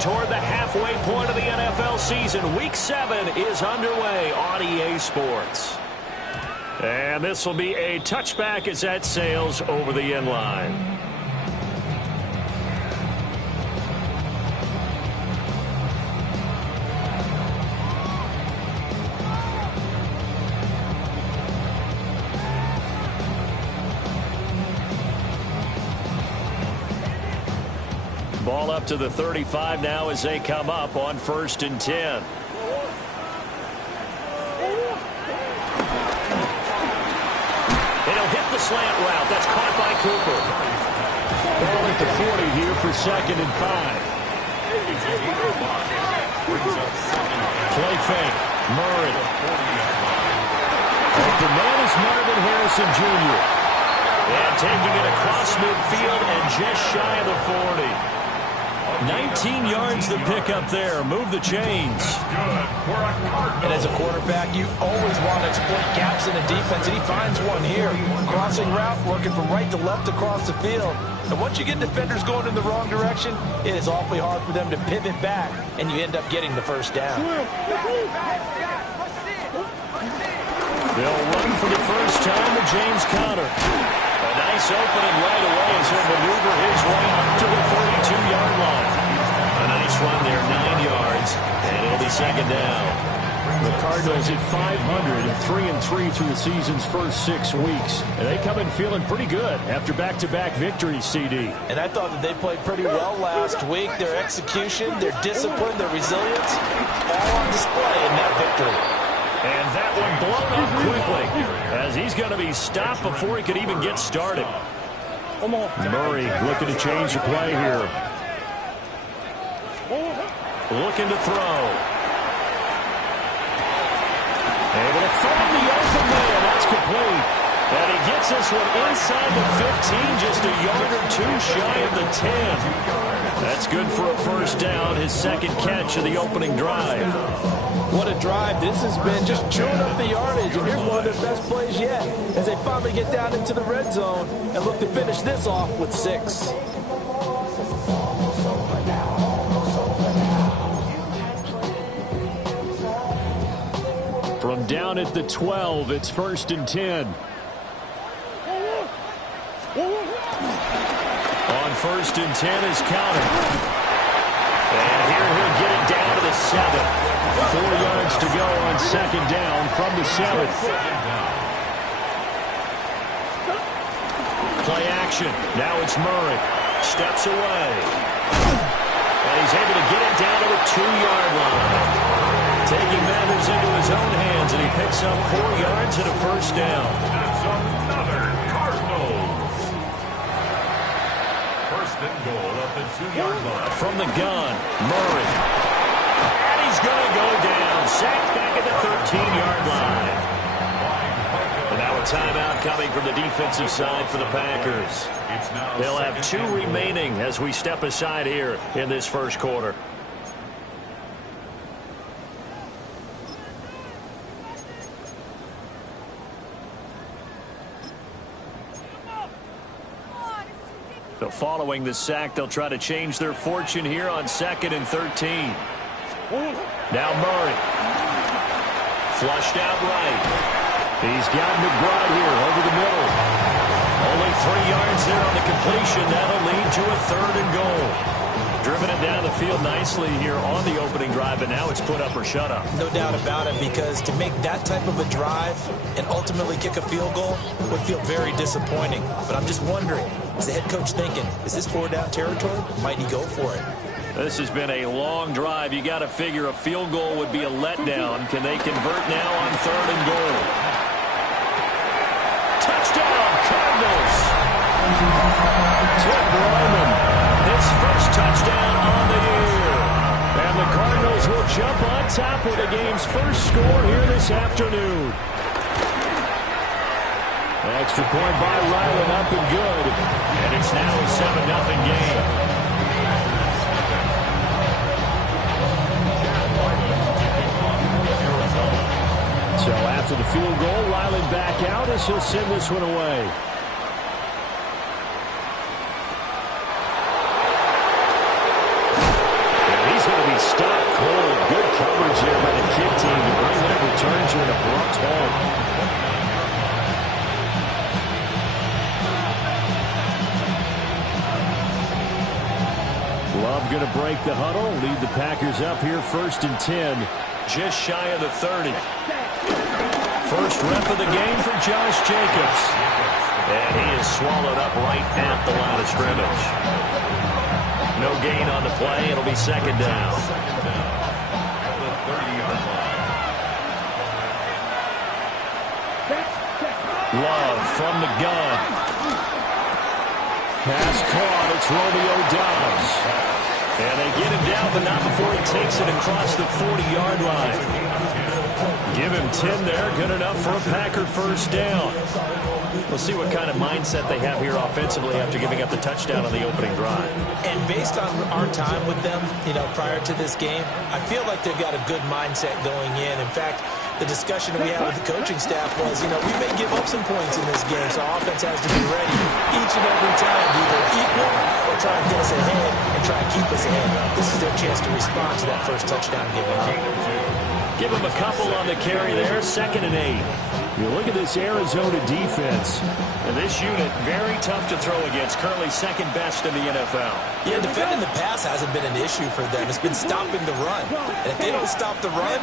toward the halfway point of the NFL season. Week 7 is underway on EA Sports. And this will be a touchback as that sails over the end line. Ball up to the 35 now as they come up on 1st and 10. It'll hit the slant route. That's caught by Cooper. Ball at the 40 here for 2nd and 5. Play fake. Murray. The man is Marvin Harrison Jr. And taking it across midfield and just shy of the 40. 19 yards the pick up there. Move the chains. And as a quarterback, you always want to exploit gaps in the defense, and he finds one here. Crossing route, working from right to left across the field. And once you get defenders going in the wrong direction, it is awfully hard for them to pivot back, and you end up getting the first down. They'll run for the first time with James Conner. A nice opening right away as he'll maneuver his way up to the 32-yard line. A nice run there, 9 yards, and it'll be 2nd down. The Cardinals at 500 and 3-3 through the season's first 6 weeks. And they come in feeling pretty good after back-to-back victories, CD. And I thought that they played pretty well last week. Their execution, their discipline, their resilience, all on display in that victory. And that one blown up quickly as he's going to be stopped before he could even get started. Murray looking to change the play here. Looking to throw. Able to find the open man. That's complete. And he gets this one inside the 15, just a yard or two shy of the 10. That's good for a first down, his 2nd catch of the opening drive. What a drive. This has been just chewing up the yardage, and here's one of their best plays yet as they finally get down into the red zone and look to finish this off with 6. From down at the 12, it's 1st and 10. On 1st and 10 is Conner. And here he'll get it down to the 7. 4 yards to go on 2nd down from the 7. Play action. Now it's Murray. Steps away. And he's able to get it down to the 2-yard line. Taking matters into his own hands, and he picks up 4 yards and a first down. That's another Cardinals. 1st and goal at the 2-yard line. From the gun, Murray. And he's going to go down. Sacked back at the 13-yard line. And now a timeout coming from the defensive side for the Packers. They'll have 2 remaining as we step aside here in this first quarter. So following the sack, they'll try to change their fortune here on 2nd and 13. Now Murray. Flushed out right. He's got McBride here over the middle. Only 3 yards there on the completion. That'll lead to a 3rd and goal. Driven it down the field nicely here on the opening drive, but now it's put up or shut up. No doubt about it, because to make that type of a drive and ultimately kick a field goal would feel very disappointing. But I'm just wondering, is the head coach thinking, is this 4-down territory? Might he go for it? This has been a long drive. You got to figure a field goal would be a letdown. Can they convert now on 3rd and goal? Touchdown, Cardinals! Tip Roman, his first touchdown on the year. And the Cardinals will jump on top with the game's first score here this afternoon. Extra point by Ryland, up and good. And it's now a 7-0 game. So after the field goal, Ryland back out as he'll send this one away. And team to bring that return to an abrupt halt. Love going to break the huddle, lead the Packers up here 1st and 10. Just shy of the 30. First rep of the game for Josh Jacobs. And he is swallowed up right at the line of scrimmage. No gain on the play. It'll be 2nd down. Love from the gun. Pass caught. It's Romeo Doubs. And they get him down, but not before he takes it across the 40-yard line. Give him 10 there. Good enough for a Packer first down. We'll see what kind of mindset they have here offensively after giving up the touchdown on the opening drive. And based on our time with them, prior to this game, I feel like they've got a good mindset going in. In fact, the discussion that we had with the coaching staff was, we may give up some points in this game, so our offense has to be ready each and every time to either equal or try and get us ahead and try and keep us ahead. This is their chance to respond to that first touchdown given up. Give him a couple on the carry there, 2nd and 8. You look at this Arizona defense. And this unit, very tough to throw against, currently 2nd best in the NFL. Yeah, defending the pass hasn't been an issue for them. It's been stopping the run. And if they don't stop the run,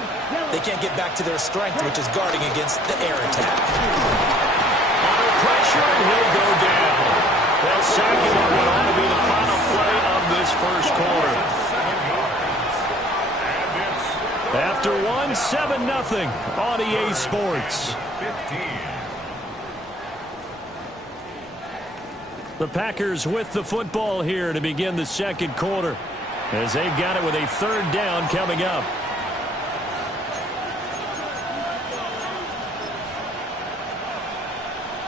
they can't get back to their strength, which is guarding against the air attack. Under pressure, and he'll go down. They'll sack him on what ought to be the final play of this first quarter. After 1, 7-0 on EA Sports. The Packers with the football here to begin the 2nd quarter, as they've got it with a 3rd down coming up.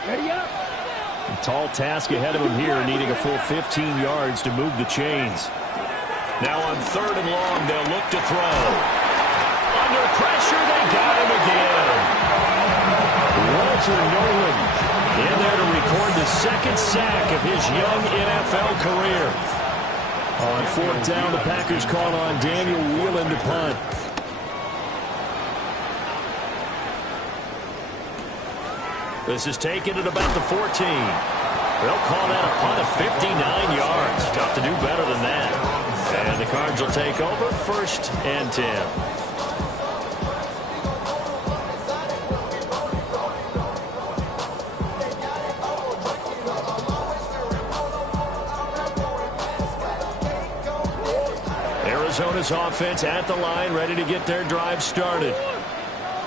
A tall task ahead of him here, needing a full 15 yards to move the chains. Now on 3rd and long, they'll look to throw. Under pressure, they got him again. Walter Nolan in there to record the 2nd sack of his young NFL career. On 4th down, the Packers call on Daniel Whelan to punt. This is taken at about the 14. They'll call that a punt of 59 yards. Tough to do better than that. And the Cards will take over 1st and 10. Arizona's offense at the line, ready to get their drive started.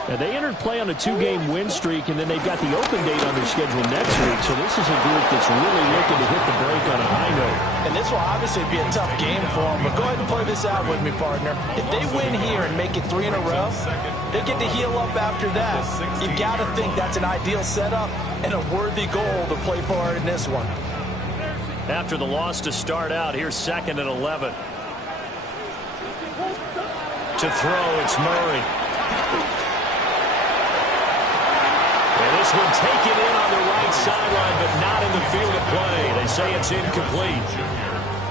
And they entered play on a 2-game win streak, and then they've got the open date on their schedule next week. So this is a group that's really looking to hit the break on a high note. And this will obviously be a tough game for them. But go ahead and play this out with me, partner. If they win here and make it 3 in a row, they get to heal up after that. You've got to think that's an ideal setup and a worthy goal to play for in this one. After the loss to start out, here's 2nd and 11. To throw, it's Murray. And this one taken in on the right sideline, but not in the field of play. They say it's incomplete.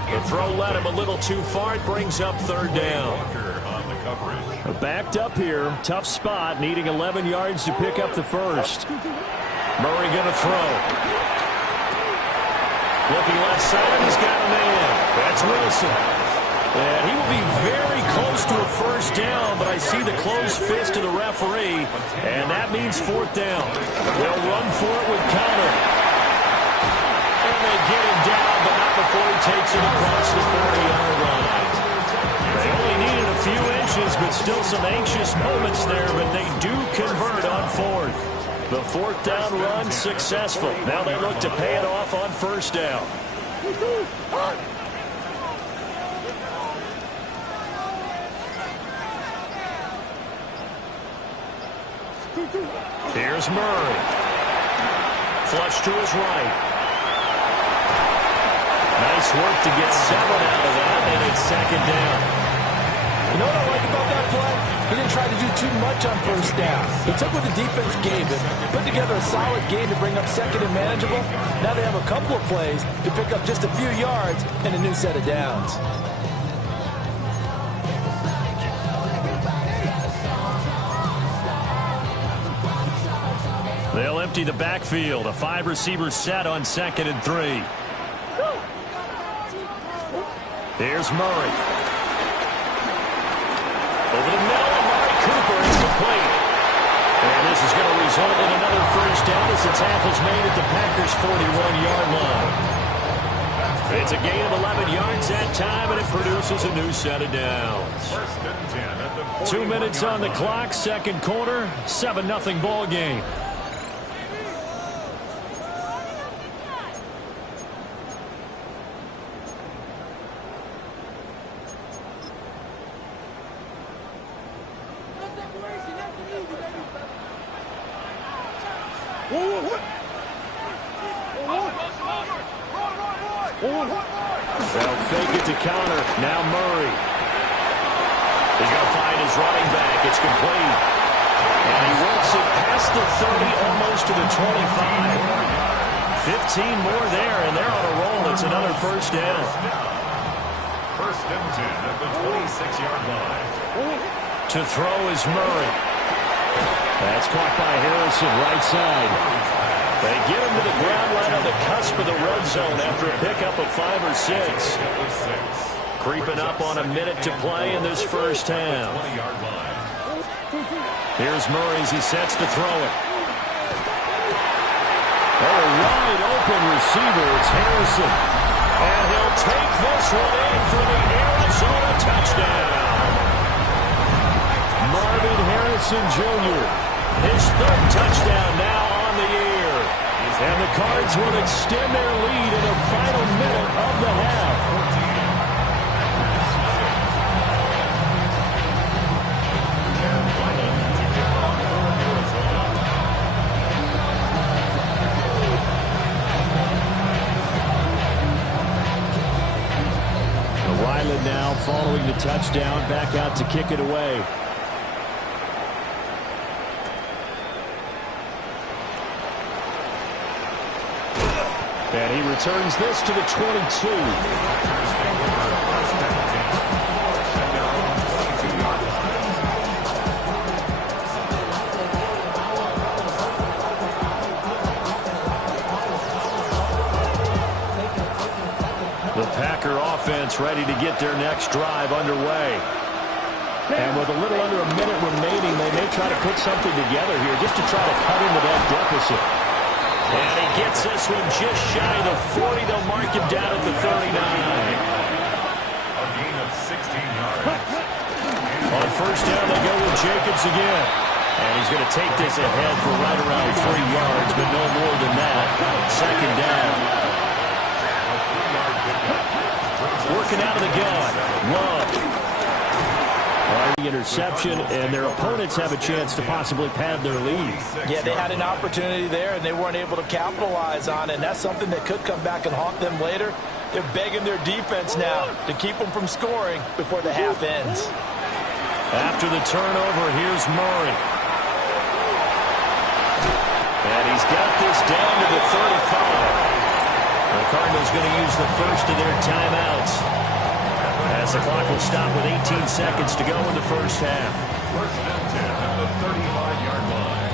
The throw led him a little too far. It brings up 3rd down. Backed up here. Tough spot, needing 11 yards to pick up the first. Murray going to throw. Looking left side, he's got a man. That's Wilson. And he will be very close to a first down, but I see the closed fist of the referee, and that means 4th down. They'll run for it with Conner. And they get him down, but not before he takes it across the 40-yard line. They only needed a few inches, but still some anxious moments there, but they do convert on 4th. The 4th down run successful. Now they look to pay it off on 1st down. Here's Murray. Flush to his right. Nice work to get 7 out of that, and it's 2nd down. You know what I like about that play? He didn't try to do too much on 1st down. He took what the defense gave him, put together a solid game to bring up 2nd and manageable. Now they have a couple of plays to pick up just a few yards and a new set of downs. They'll empty the backfield. A 5-receiver set on 2nd and 3. Here's Murray. Over the middle, Amari Cooper is complete. And this is going to result in another first down as the tackle's made at the Packers' 41-yard line. It's a gain of 11 yards that time, and it produces a new set of downs. 2 minutes on the clock, 2nd quarter, 7-0 ball game. They'll fake it to counter. Now Murray. He's going to find his running back. It's complete. And he works it past the 30, almost to the 25. 15 more there, and they're on a roll. It's another first down. 1st and 10 at the 26-yard line. To throw is Murray. That's caught by Harrison, right side. They get him to the ground right on the cusp of the red zone after a pickup of 5 or 6. Creeping up on a minute to play in this first half. Here's Murray as he sets to throw it. Oh, wide open receiver. It's Harrison. And he'll take this one in for the Arizona touchdown. Marvin Harrison Jr. His 3rd touchdown now on the year. And the Cards will extend their lead in the final minute of the half. Ryland now following the touchdown, back out to kick it away. And he returns this to the 22. The Packer offense ready to get their next drive underway. And with a little under a minute remaining, they may try to put something together here just to try to cut into that deficit. And he gets this one just shy of the 40. They'll mark him down at the 39. A gain of 16 yards. On first down, they go with Jacobs again. And he's going to take this ahead for right around 3 yards, but no more than that. 2nd down. Working out of the gun. Love. Interception, and their opponents have a chance to possibly pad their lead. Yeah, they had an opportunity there, and they weren't able to capitalize on it. And that's something that could come back and haunt them later. They're begging their defense now to keep them from scoring before the half ends. After the turnover, here's Murray. And he's got this down to the 35. The Cardinals going to use the first of their timeouts, as the clock will stop with 18 seconds to go in the first half. 1st and 10 at the 35-yard line.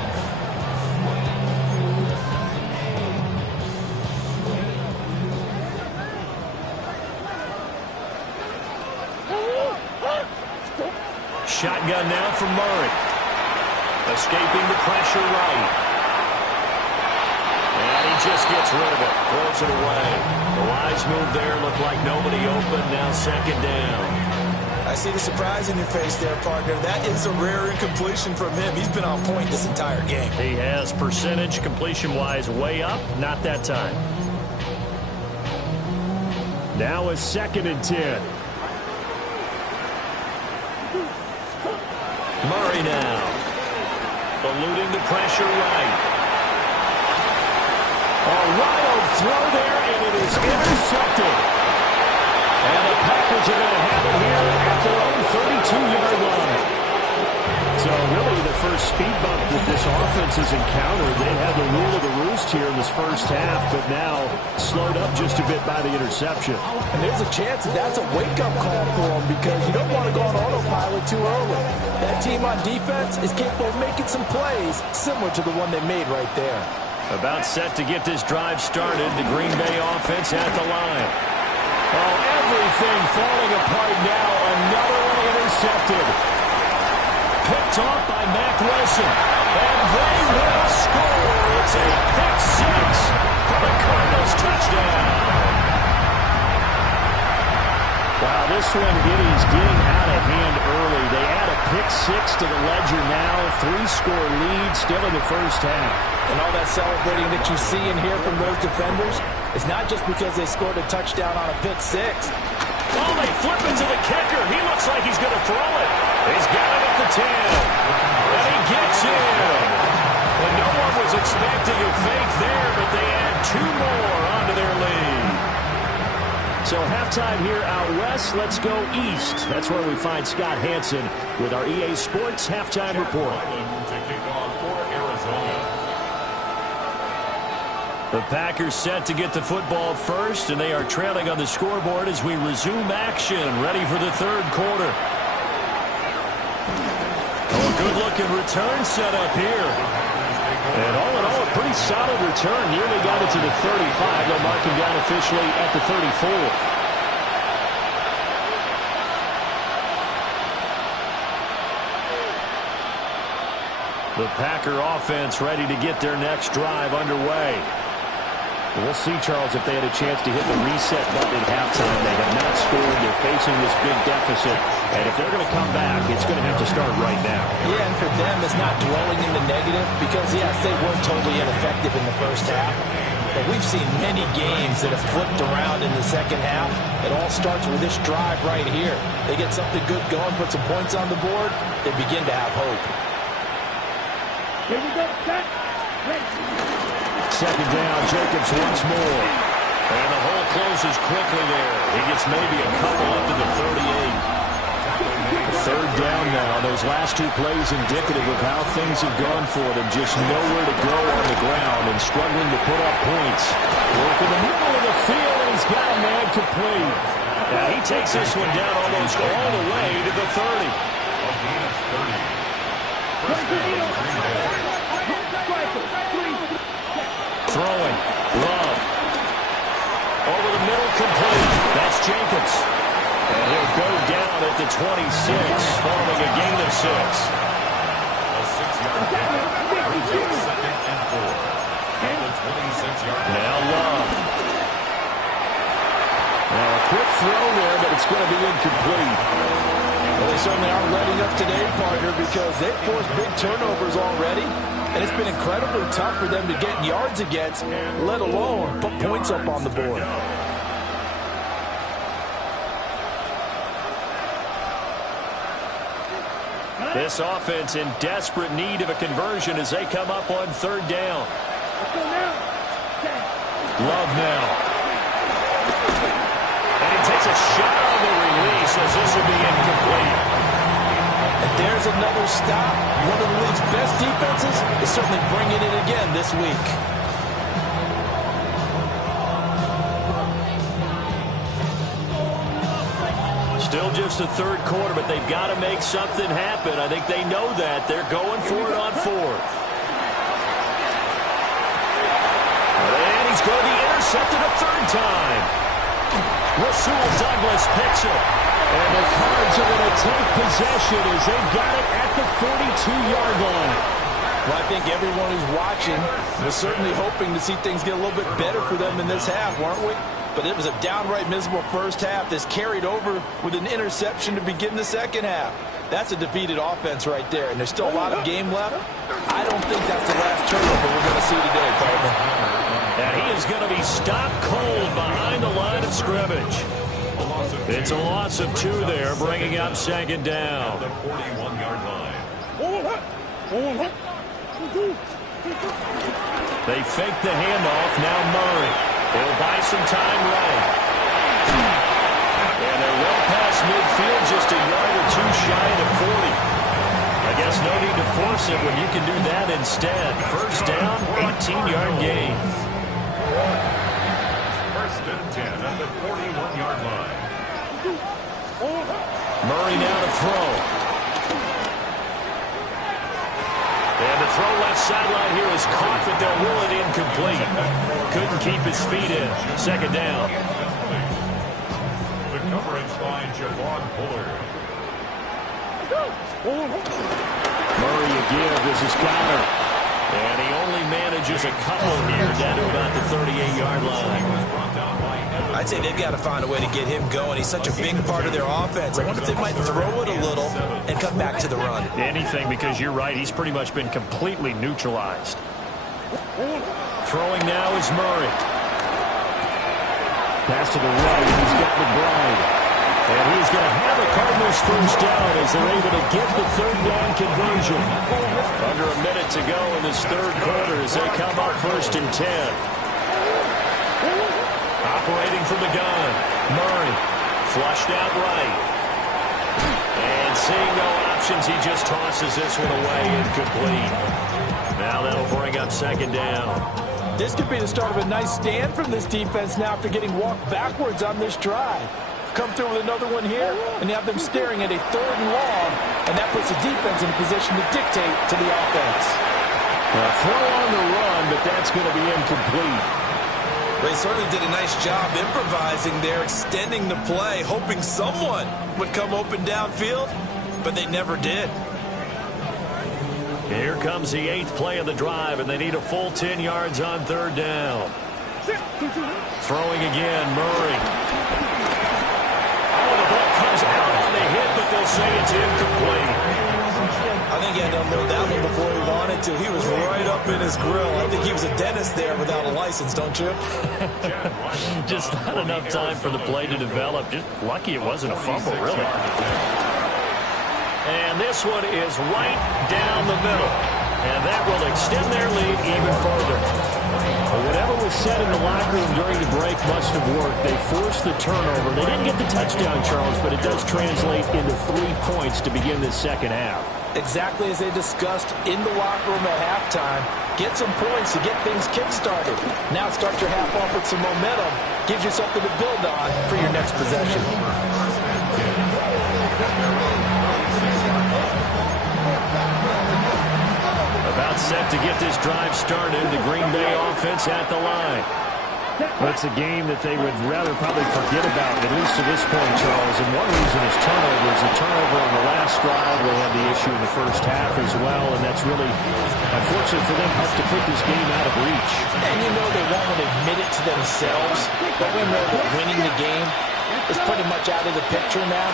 Shotgun now from Murray. Escaping the pressure right. And he just gets rid of it. Throws it away. The wise move there. Looked like nobody open. Now 2nd down. I see the surprise in your face there, partner. That is a rare incompletion from him. He's been on point this entire game. He has percentage completion-wise way up. Not that time. Now a 2nd and 10. Murray now. Eluding the pressure right. A wild throw there, and it is intercepted. And the Packers are going to have it here at their own 32-yard line. So really the first speed bump that this offense has encountered, they had the rule of the roost here in this first half, but now slowed up just a bit by the interception. And there's a chance that that's a wake-up call for them because you don't want to go on autopilot too early. That team on defense is capable of making some plays similar to the one they made right there. About set to get this drive started, the Green Bay offense at the line. Oh, everything falling apart now. Another one intercepted. Picked off by Mack Wilson. And they will score. It's a pick six for the Cardinals touchdown. Wow, this one is getting out of hand early. They add a pick six to the ledger now. 3-score lead still in the first half. And all that celebrating that you see and hear from those defenders, it's not just because they scored a touchdown on a pick six. Oh, they flip it to the kicker. He looks like he's going to throw it. He's got it at the 10. And he gets in. And no one was expecting a fake there, but they add 2 more onto their lead. So halftime here out west. Let's go east. That's where we find Scott Hanson with our EA Sports halftime report. To kick off for Arizona. The Packers set to get the football first, and they are trailing on the scoreboard as we resume action, ready for the third quarter. Oh, good-looking return set up here. And all in all, a pretty solid return. Nearly got it to the 35. They'll mark him down officially at the 34. The Packer offense ready to get their next drive underway. We'll see, Charles, if they had a chance to hit the reset button at halftime. They have not scored. They're facing this big deficit. And if they're going to come back, it's going to have to start right now. Yeah, and for them, it's not dwelling in the negative because, yes, they were totally ineffective in the first half. But we've seen many games that have flipped around in the second half. It all starts with this drive right here. They get something good going, put some points on the board, they begin to have hope. Here we go, set, ready. Second down, Jacobs once more. And the hole closes quickly there. He gets maybe a couple up to the 38. Third down now. Those last 2 plays indicative of how things have gone for them. Just nowhere to go on the ground and struggling to put up points. Work in the middle of the field, and he's got a man complete. Now he takes this one down almost all the way to the 30. Throwing. Love. Over the middle, complete. That's Jacobs. And he'll go down at the 26, following a gain of 6. A 6-yard gain. Second and 4. At the 26-yard line. Now Love. Now a quick throw there, but it's going to be incomplete. Well, they certainly aren't letting up today, partner, because they've forced big turnovers already. And it's been incredibly tough for them to get yards against, let alone put points up on the board. This offense in desperate need of a conversion as they come up on third down. Love now. And he takes a shot on the release as this will be incomplete. And there's another stop. One of the league's best defenses is certainly bringing it again this week. Still just the third quarter, but they've got to make something happen. I think they know that. They're going for it on fourth. And he's going to be intercepted a third time. Rasul Douglas picks it. And the Cards are going to take possession as they've got it at the 42-yard line. Well, I think everyone who's watching was certainly hoping to see things get a little bit better for them in this half, weren't we? But it was a downright miserable first half. This carried over with an interception to begin the second half. That's a defeated offense right there, and there's still a lot of game left. I don't think that's the last turnover we're going to see today, partner. And he is going to be stopped cold behind the line of scrimmage. It's a loss of 2 there, bringing up second down. The 41-yard line. They fake the handoff. Now Murray. They'll buy some time right. And they're well past midfield, just a yard or 2 shy of the 40. guess no need to force it when you can do that instead. First down, 18-yard gain. First and 10 at the 41-yard line. Murray now to throw. And the throw left sideline here is caught, but they'll rule it incomplete. Couldn't keep his feet in. Second down. The coverage by Javon Bullard. Murray again. This is Connor. And he only manages a couple here down to about the 38-yard line. I'd say they've got to find a way to get him going. He's such a big part of their offense. I wonder if they might throw it a little and come back to the run. Anything, because you're right. He's pretty much been completely neutralized. Throwing now is Murray. Pass to the right, and he's got McBride. And he's going to have a Cardinals first down as they're able to get the third down conversion. Under a minute to go in this third quarter as they come up first and 10. Operating from the gun, Murray flushed out right. And seeing no options, he just tosses this one away, incomplete. Now that'll bring up second down. This could be the start of a nice stand from this defense now after getting walked backwards on this drive. Come through with another one here, and you have them staring at a third and long, and that puts the defense in a position to dictate to the offense. Throw on the run, but that's going to be incomplete. They certainly did a nice job improvising there, extending the play, hoping someone would come open downfield, but they never did. Here comes the 8th play of the drive, and they need a full 10 yards on third down. Throwing again, Murray. Oh, the ball comes out on the hit, but they'll say it's incomplete. I think he had to unload that one before he wanted to. He was right up in his grill. I think he was a dentist there without a license, don't you? Just not enough time for the play to develop. Just lucky it wasn't a fumble, really. And this one is right down the middle. And that will extend their lead even further. Well, whatever was said in the locker room during the break must have worked. They forced the turnover. They didn't get the touchdown, Charles, but it does translate into 3 points to begin this second half. Exactly as they discussed in the locker room at halftime. Get some points to get things kick-started. Now start your half off with some momentum. Gives you something to build on for your next possession. About set to get this drive started. The Green Bay offense at the line. Well, it's a game that they would rather probably forget about, at least to this point, Charles. And one reason is turnovers. A turnover on the last drive will have the issue in the first half as well. And that's really, unfortunate for them, helped to put this game out of reach. And you know they won't admit it to themselves, but we know that winning the game is pretty much out of the picture now.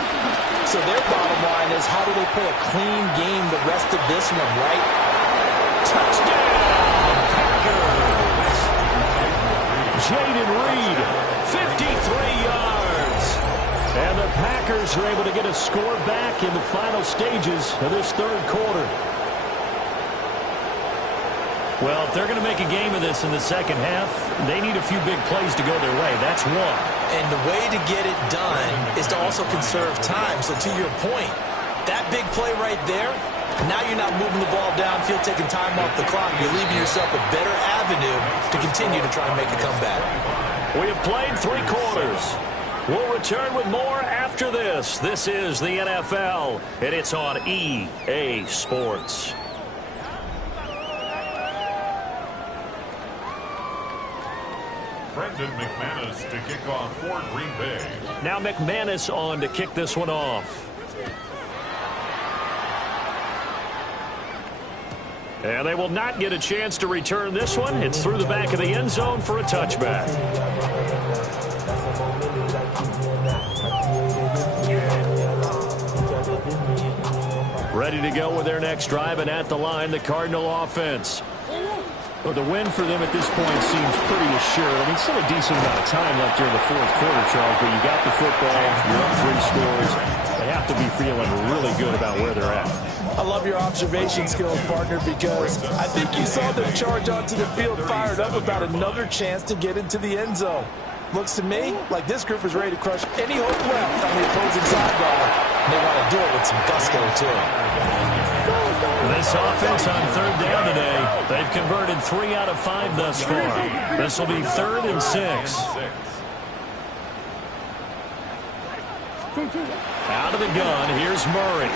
So their bottom line is, how do they play a clean game the rest of this one, right? Touchdown, Packers! Jaden Reed, 53 yards. And the Packers are able to get a score back in the final stages of this third quarter. Well, if they're going to make a game of this in the second half, they need a few big plays to go their way. That's one. And the way to get it done is to also conserve time. So to your point, that big play right there, now you're not moving the ball downfield, taking time off the clock. You're leaving yourself a better avenue to continue to try and make a comeback. We have played 3 quarters. We'll return with more after this. This is the NFL, and it's on EA Sports. Brendan McManus to kick off for Green Bay. Now McManus on to kick this one off. And they will not get a chance to return this one. It's through the back of the end zone for a touchback. Ready to go with their next drive, and at the line, the Cardinal offense. Well, the win for them at this point seems pretty assured. I mean, still a decent amount of time left here in the fourth quarter, Charles, but you got the football, you're up 3 scores. They have to be feeling really good about where they're at. I love your observation skills, partner, because I think you saw them charge onto the field fired up about another chance to get into the end zone. Looks to me like this group is ready to crush any hope left on the opposing sideline. They want to do it with some gusto, too. this offense on third down today. They've converted 3 out of 5 thus far. This will be 3rd and 6. Out of the gun, here's Murray.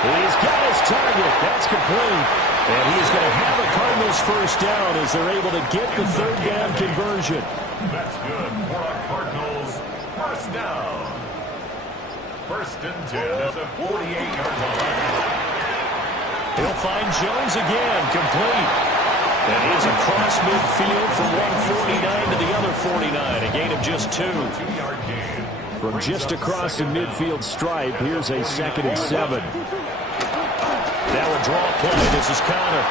He's got his target. That's complete. And he's going to have a Cardinals first down as they're able to get the third down conversion. That's good for a Cardinals first down. 1st and 10 at the 48-yard line. He'll find Jones again, complete. And he's across midfield from 149 to the other 49, a gain of just 2. 2-yard gain. From just across the midfield stripe, here's a 2nd and 7. Now a draw play. This is Connor.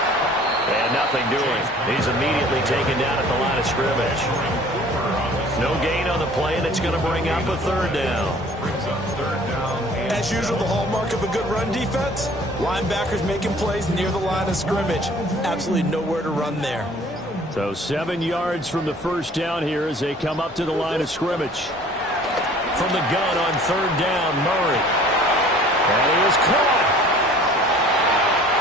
And nothing doing. He's immediately taken down at the line of scrimmage. No gain on the play, and it's going to bring up a 3rd down. As usual, the hallmark of a good run defense, linebackers making plays near the line of scrimmage. Absolutely nowhere to run there. So 7 yards from the first down here as they come up to the line of scrimmage. From the gun on 3rd down, Murray. And he is caught.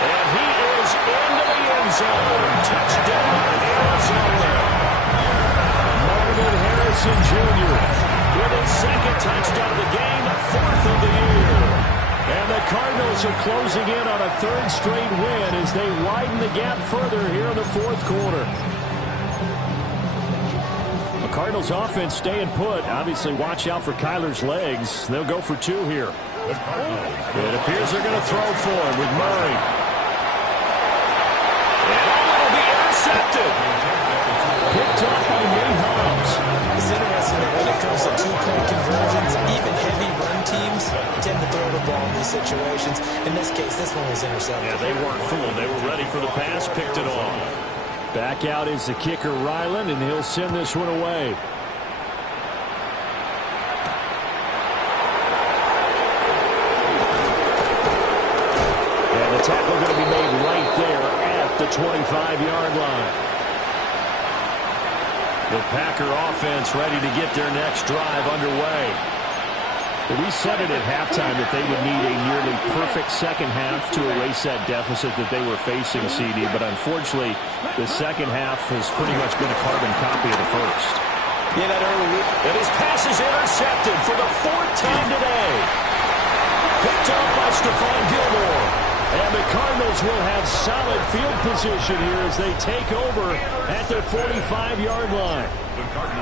And he is into the end zone. Touchdown, Arizona. Marvin Harrison Jr. with his 2nd touchdown of the game, 4th of the year. And the Cardinals are closing in on a 3rd straight win as they widen the gap further here in the 4th quarter. The Cardinals offense staying put. Obviously, watch out for Kyler's legs. They'll go for 2 here. It appears they're going to throw for him with Murray. And will be intercepted. Picked up by Nate Hobbs. It's interesting that when it comes to 2-point conversions, even heavy run teams tend to throw the ball in these situations. In this case, this one was intercepted. Yeah, they weren't fooled. They were ready for the pass, picked it off. Back out is the kicker, Ryland, and he'll send this one away. And the tackle going to be made right there at the 25-yard line. The Packer offense ready to get their next drive underway. We said it at halftime that they would need a nearly perfect second half to erase that deficit that they were facing, CD. But unfortunately, the second half has pretty much been a carbon copy of the first. Yeah, that early lead. And his pass is intercepted for the 4th time today. Picked up by Stephon Gilmore. And the Cardinals will have solid field position here as they take over at their 45-yard line.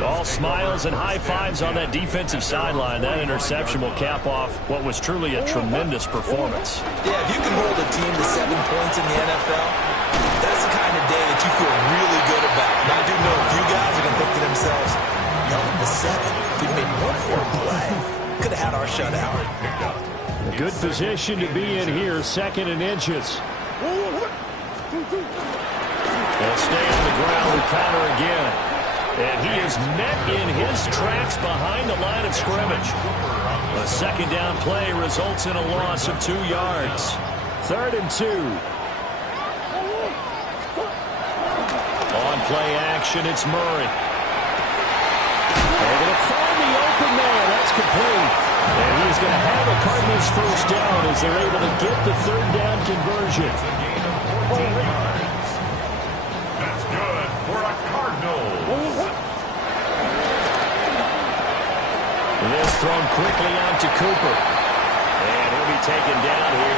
All smiles and high fives on that defensive sideline. That interception will cap off what was truly a tremendous performance. Yeah, if you can hold a team to 7 points in the NFL, that's the kind of day that you feel really good about. And I do know a few guys are going to think to themselves, hell, the 7, if we made one more play, could have had our shutout. A good position to be in here, 2nd and inches. They'll stay on the ground with Connor again. And he is met in his tracks behind the line of scrimmage. A 2nd down play results in a loss of 2 yards. 3rd and 2. On play action, it's Murray. They're going to find the open man. That's complete. And he's going to have a Cardinals first down as they're able to get the 3rd down conversion. That's good for a Cardinal. This thrown quickly out to Cooper. And he'll be taken down here